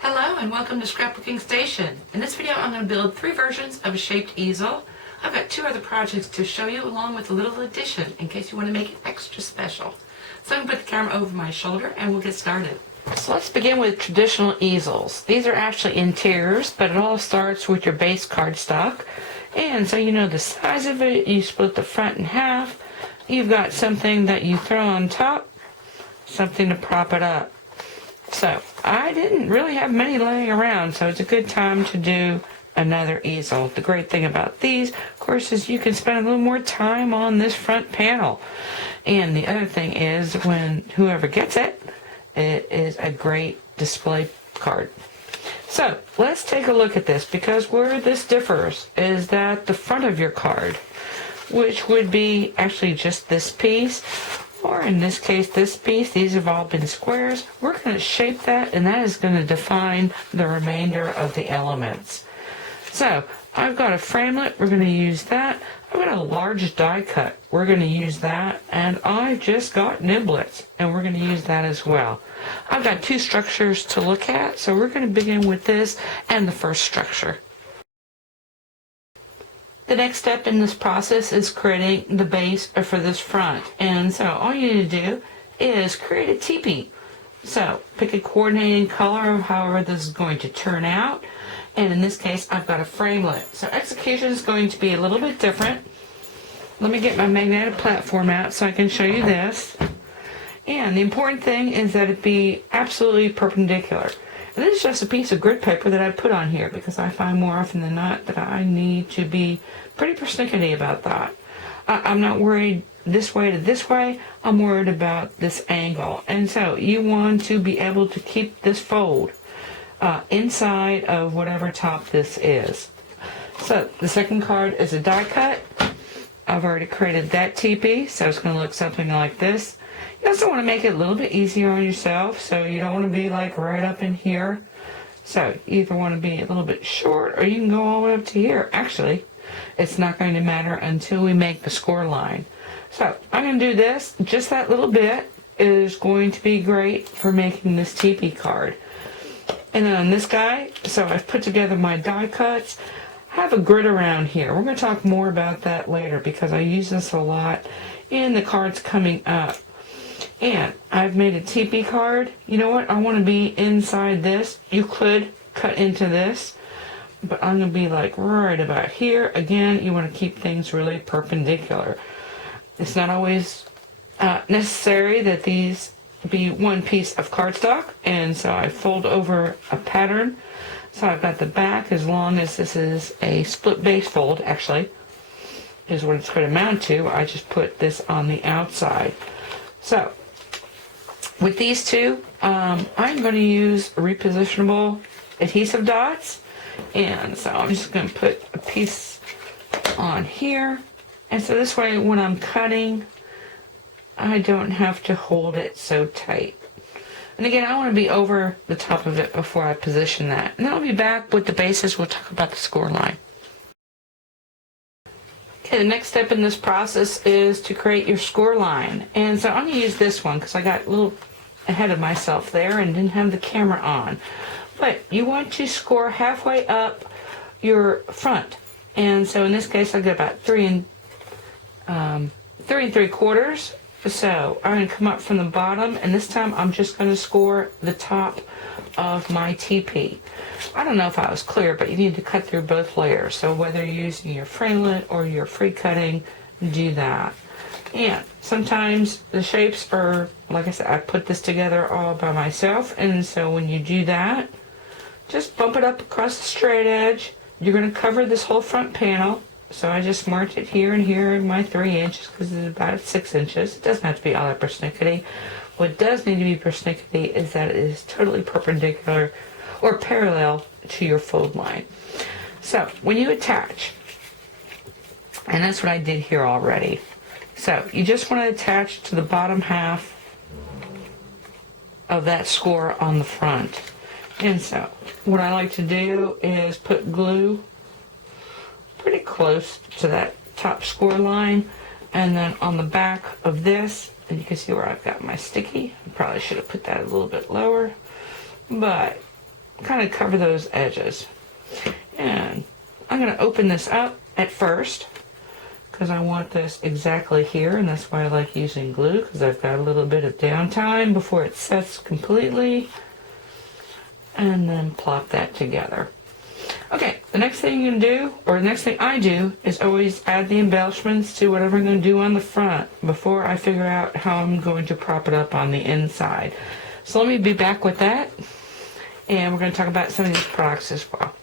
Hello and welcome to Scrapbooking Station. In this video I'm going to build 3 versions of a shaped easel. I've got 2 other projects to show you along with a little addition in case you want to make it extra special. So I'm going to put the camera over my shoulder and we'll get started. So let's begin with traditional easels. These are actually interiors, but it all starts with your base cardstock. And so you know the size of it, you split the front in half, you've got something that you throw on top, something to prop it up. So I didn't really have many laying around, so it's a good time to do another easel. The great thing about these, of course, is you can spend a little more time on this front panel. And the other thing is when whoever gets it, it is a great display card. So let's take a look at this, because where this differs is that the front of your card, which would be actually just this piece, or in this case this piece, these have all been squares, we're going to shape that, and that is going to define the remainder of the elements. So I've got a framelit, we're going to use that. I've got a large die cut, we're going to use that, and I just got niblets, and we're going to use that as well. I've got 2 structures to look at, so we're going to begin with this and the first structure. The next step in this process is creating the base for this front. And so all you need to do is create a teepee. So pick a coordinating color of however this is going to turn out. And in this case, I've got a framelit. So execution is going to be a little bit different. Let me get my magnetic platform out so I can show you this. And the important thing is that it be absolutely perpendicular. And this is just a piece of grid paper that I put on here because I find more often than not that I need to be pretty persnickety about that. I'm not worried this way to this way, I'm worried about this angle. And so you want to be able to keep this fold inside of whatever top this is. So the second card is a die cut. I've already created that teepee, so it's going to look something like this. You also want to make it a little bit easier on yourself, so you don't want to be like right up in here. So you either want to be a little bit short or you can go all the way up to here. Actually, it's not going to matter until we make the score line. So I'm going to do this. Just that little bit is going to be great for making this teepee card. And then on this guy, so I've put together my die cuts. I have a grid around here. We're going to talk more about that later because I use this a lot in the cards coming up. And I've made a teepee card. You know what? I want to be inside this. You could cut into this, but I'm going to be like right about here. Again, you want to keep things really perpendicular. It's not always necessary that these be one piece of cardstock, and so I fold over a pattern. So I've got the back, as long as this is a split base fold, actually, is what it's going to amount to. I just put this on the outside. So with these 2, I'm going to use repositionable adhesive dots, and so I'm just going to put a piece on here, and so this way when I'm cutting I don't have to hold it so tight. And again, I want to be over the top of it before I position that, and then I'll be back with the bases. We'll talk about the score line. Okay, the next step in this process is to create your score line. And so I'm going to use this one because I got a little ahead of myself there and didn't have the camera on. But you want to score halfway up your front. And so in this case, I got about 3 3/4. So I'm going to come up from the bottom, and this time I'm just going to score the top of my teepee. I don't know if I was clear, but you need to cut through both layers. So whether you're using your framelit or your free cutting, do that. And sometimes the shapes are, like I said, I put this together all by myself, and so when you do that, just bump it up across the straight edge. You're going to cover this whole front panel. So I just marked it here and here in my 3 inches because it's about 6 inches. It doesn't have to be all that persnickety. What does need to be persnickety is that it is totally perpendicular or parallel to your fold line. So when you attach, and that's what I did here already. So you just want to attach to the bottom half of that score on the front. And so what I like to do is put glue pretty close to that top score line, and then on the back of this, and you can see where I've got my sticky. I probably should have put that a little bit lower, but kind of cover those edges. And I'm going to open this up at first because I want this exactly here, and that's why I like using glue, because I've got a little bit of downtime before it sets completely, and then plop that together. Okay, the next thing you can do, or the next thing I do, is always add the embellishments to whatever I'm going to do on the front before I figure out how I'm going to prop it up on the inside. So let me be back with that, and we're going to talk about some of these products as well.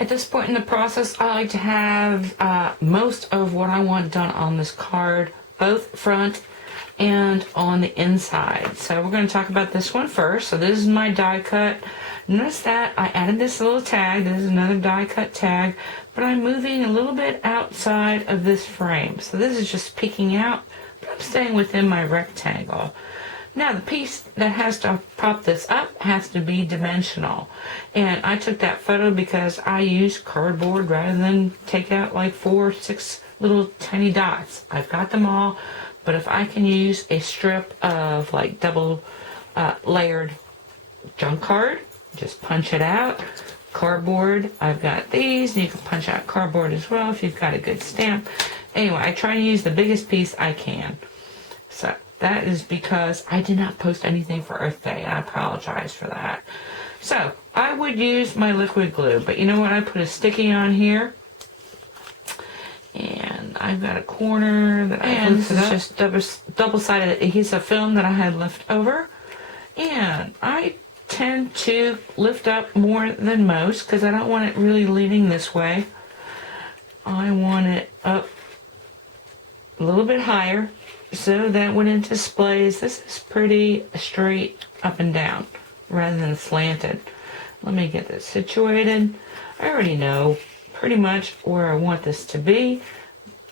At this point in the process, I like to have most of what I want done on this card, both front and on the inside. So we're going to talk about this one first. So this is my die cut. Notice that I added this little tag. This is another die cut tag, but I'm moving a little bit outside of this frame. So this is just peeking out, but I'm staying within my rectangle. Now the piece that has to prop this up has to be dimensional. And I took that photo because I use cardboard rather than take out like 4 or 6 little tiny dots. I've got them all, but if I can use a strip of like double layered junk card, just punch it out. Cardboard, I've got these, and you can punch out cardboard as well if you've got a good stamp. Anyway, I try to use the biggest piece I can. So that is because I did not post anything for Earth Day. I apologize for that. So I would use my liquid glue, but you know what? I put a sticky on here, and I've got a corner that I lifted up. This is just double-sided adhesive film that I had left over, and I tend to lift up more than most because I don't want it really leaning this way. I want it up a little bit higher so that when it displays, this is pretty straight up and down rather than slanted. Let me get this situated. I already know pretty much where I want this to be.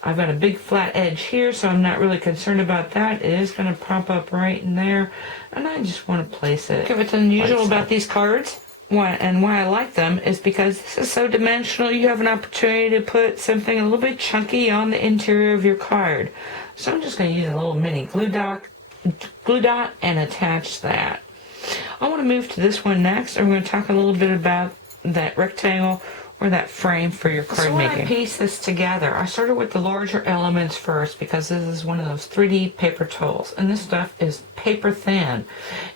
I've got a big flat edge here, so I'm not really concerned about that. It is going to prop up right in there, and I just want to place it. Okay, what's unusual about these cards, and why I like them, is because this is so dimensional. You have an opportunity to put something a little bit chunky on the interior of your card. So I'm just going to use a little mini glue dot and attach that. I want to move to this one next, and we're going to talk a little bit about that rectangle or that frame for your card making. So when I piece this together, I started with the larger elements first because this is one of those 3D paper tools, and this stuff is paper thin.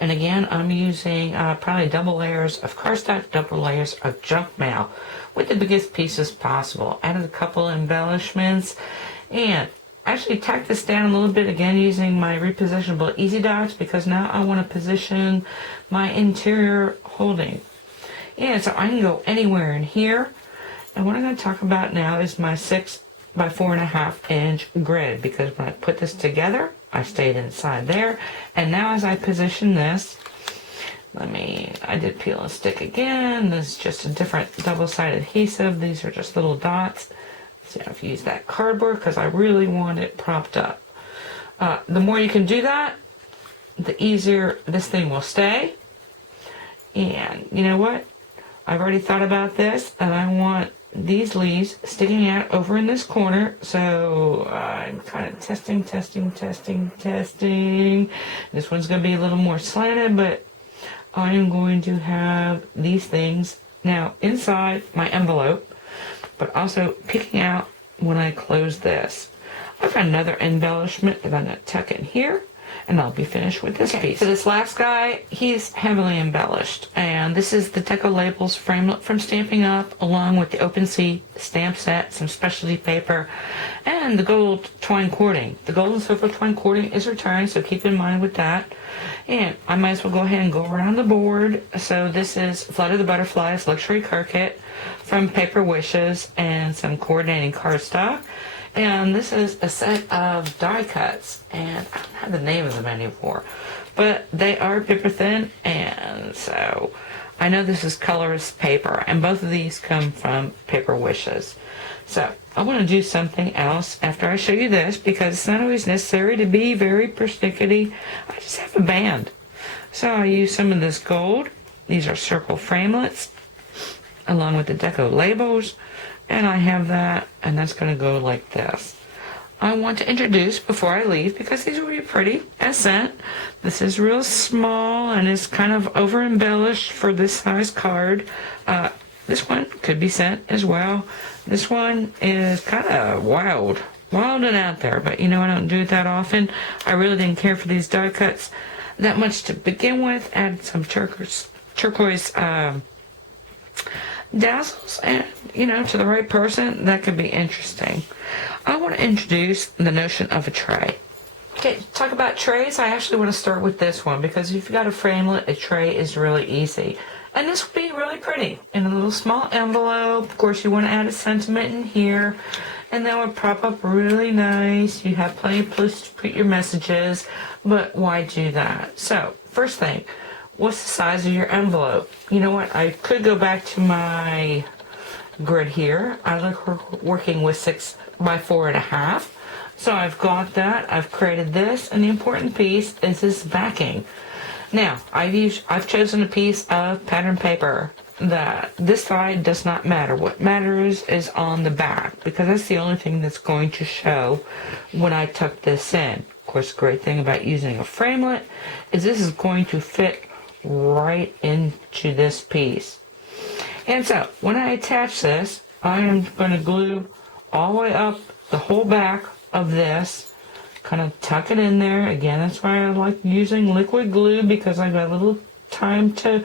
And again, I'm using probably double layers of cardstock, double layers of junk mail with the biggest pieces possible. Added a couple embellishments, and actually tacked this down a little bit again using my repositionable easy dots because now I want to position my interior holding. And so I can go anywhere in here. And what I'm going to talk about now is my 6 by 4.5 inch grid, because when I put this together, I stayed inside there. And now as I position this, I did peel and stick again. This is just a different double-sided adhesive. These are just little dots. So I've used that cardboard because I really want it propped up. The more you can do that, the easier this thing will stay. And you know what? I've already thought about this, and I want these leaves sticking out over in this corner. So I'm kind of testing. This one's going to be a little more slanted, but I am going to have these things now inside my envelope, but also peeking out when I close this. I've got another embellishment that I'm going to tuck in here, and I'll be finished with this piece. So this last guy, he's heavily embellished, and this is the Deco Labels framelit from Stamping Up, along with the Open Sea stamp set, some specialty paper, and the gold twine cording. The gold and silver twine cording is retiring, so keep in mind with that. And I might as well go ahead and go around the board. So this is Flutter the Butterflies Luxury Card Kit from Paper Wishes and some coordinating cardstock. And this is a set of die cuts, and I don't have the name of them anymore, but they are paper thin, and so I know this is colorless paper, and both of these come from Paper Wishes. So I want to do something else after I show you this, because it's not always necessary to be very persnickety. I just have a band. So I use some of this gold. These are circle framelits, along with the Deco Labels. And I have that, and that's going to go like this. I want to introduce before I leave, because these will be pretty as sent. This is real small and is kind of over embellished for this size card. This one could be sent as well. This one is kind of wild and out there, but you know, I don't do it that often. I really didn't care for these die cuts that much to begin with. Added some turquoise dazzles, and you know, to the right person, that could be interesting. I want to introduce the notion of a tray. Okay, talk about trays. I actually want to start with this one, because if you've got a framelit, a tray is really easy. And this will be really pretty in a little small envelope. Of course, you want to add a sentiment in here, and that would prop up really nice. You have plenty of places to put your messages, but why do that? So, first thing, what's the size of your envelope? You know what? I could go back to my grid here. I like working with 6 by 4.5. So I've got that. I've created this, and the important piece is this backing. Now, I've chosen a piece of pattern paper. This side does not matter. What matters is on the back, because that's the only thing that's going to show when I tuck this in. Of course, the great thing about using a framelit is this is going to fit right into this piece. And so, when I attach this, I am going to glue all the way up the whole back of this. Kind of tuck it in there. Again, that's why I like using liquid glue, because I've got a little time to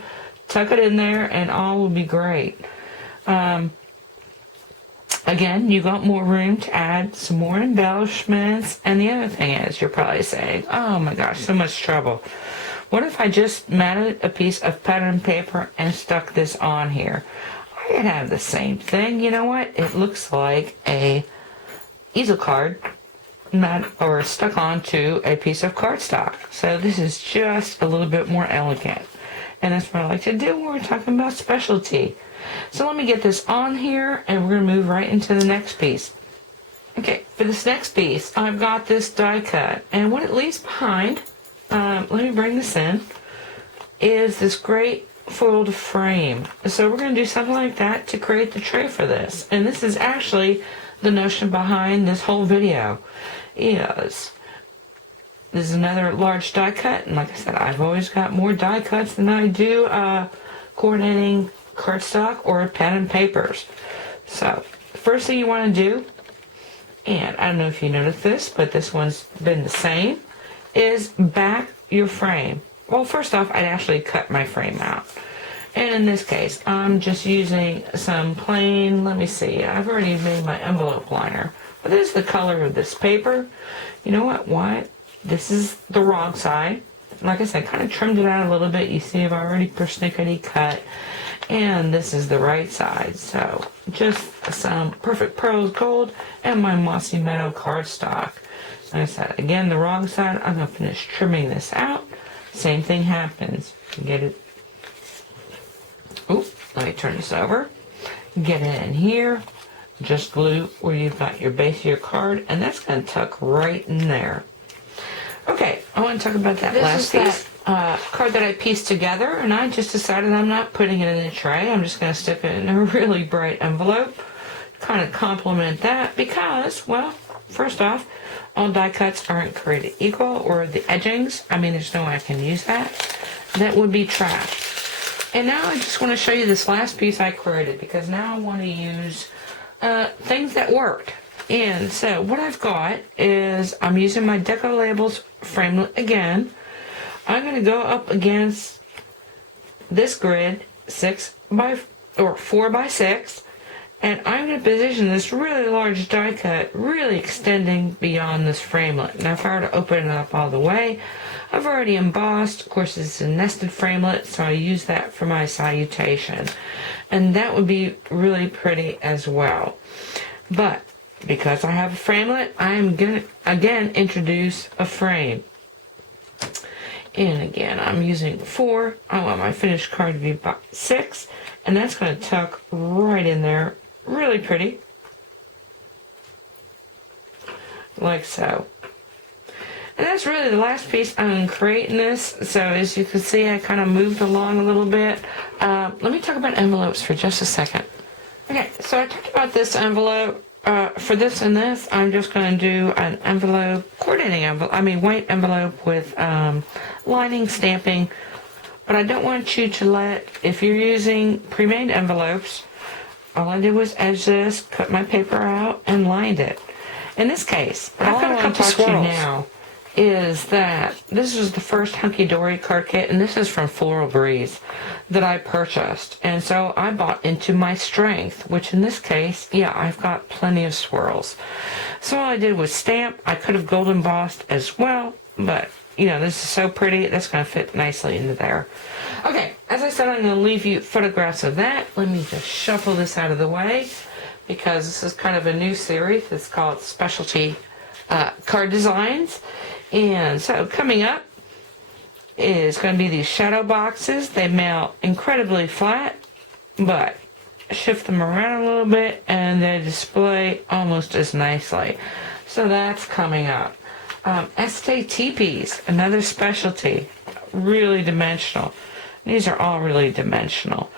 tuck it in there, and all will be great. Again, you got more room to add some more embellishments. And the other thing is, you're probably saying, oh my gosh, so much trouble. What if I just matted a piece of pattern paper and stuck this on here? I could have the same thing. You know what? It looks like a easel card or stuck onto a piece of cardstock. So this is just a little bit more elegant. And that's what I like to do when we're talking about specialty. So let me get this on here, and we're going to move right into the next piece. Okay, for this next piece, I've got this die cut. And what it leaves behind, let me bring this in, is this great foiled frame. So we're going to do something like that to create the tray for this. And this is actually the notion behind this whole video. Is this is another large die cut, and like I said, I've always got more die cuts than I do coordinating cardstock or pen and papers. So the first thing you want to do, and I don't know if you noticed this, but this one's been the same, is back your frame. Well, first off, I'd actually cut my frame out. And in this case, I'm just using some plain, let me see, I've already made my envelope liner. But this is the color of this paper. You know what? Why? This is the wrong side. Like I said, kind of trimmed it out a little bit. You see I've already persnickety cut. And this is the right side. So just some Perfect Pearls Gold and my Mossy Meadow cardstock. Like I said, again, the wrong side. I'm going to finish trimming this out. Same thing happens. Get it. Oop, let me turn this over. Get it in here. Just glue where you've got your base of your card, and that's going to tuck right in there. Okay, I want to talk about that last piece. Card that I pieced together, and I just decided I'm not putting it in a tray. I'm just going to stick it in a really bright envelope. Kind of complement that because, well, first off, all die cuts aren't created equal, or the edgings. I mean, there's no way I can use that. That would be trash. And now I just want to show you this last piece I created, because now I want to use things that worked. And so what I've got is I'm using my Deco Labels framelit again. I'm going to go up against this grid 4 by 6, and I'm going to position this really large die cut really extending beyond this framelit. Now if I were to open it up all the way, I've already embossed. Of course, it's a nested framelit, so I use that for my salutation. And that would be really pretty as well. But because I have a framelit, I am going to, again, introduce a frame. And again, I'm using 4. I want my finished card to be about 6. And that's going to tuck right in there. Really pretty. Like so. And that's really the last piece I'm creating this. So as you can see, I kind of moved along a little bit. Let me talk about envelopes for just a second. Okay, so I talked about this envelope for this and this, I'm just going to do an envelope, coordinating envelope, white envelope with lining, stamping. But I don't want you to if you're using pre-made envelopes, all I did was edge this, cut my paper out, and lined it. In this case, I've got a couple swirls. Now is that this is the first Hunky Dory card kit, and this is from Floral Breeze that I purchased. And so I bought into my strength, which in this case, yeah, I've got plenty of swirls. So all I did was stamp. I could have gold embossed as well, but this is so pretty, that's going to fit nicely into there. Okay, as I said, I'm going to leave you photographs of that. Let me just shuffle this out of the way, because this is kind of a new series. It's called Specialty Card Designs. And so coming up is going to be these shadow boxes. They mount incredibly flat, but shift them around a little bit and they display almost as nicely. So that's coming up. Este teepees, another specialty, really dimensional. These are all really dimensional.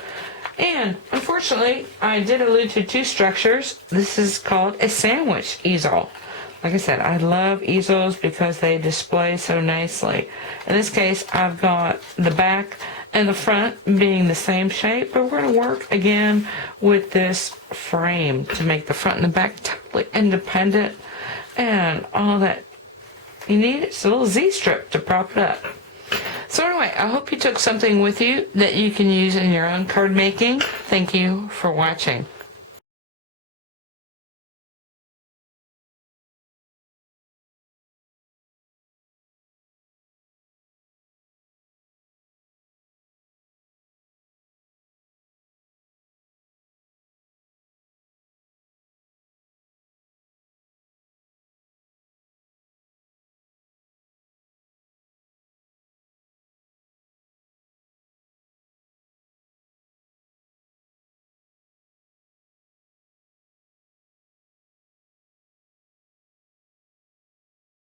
And unfortunately, I did allude to two structures. This is called a sandwich easel. Like I said, I love easels because they display so nicely. In this case, I've got the back and the front being the same shape, but we're going to work again with this frame to make the front and the back totally independent. And all that you need is a little Z-strip to prop it up. So anyway, I hope you took something with you that you can use in your own card making. Thank you for watching.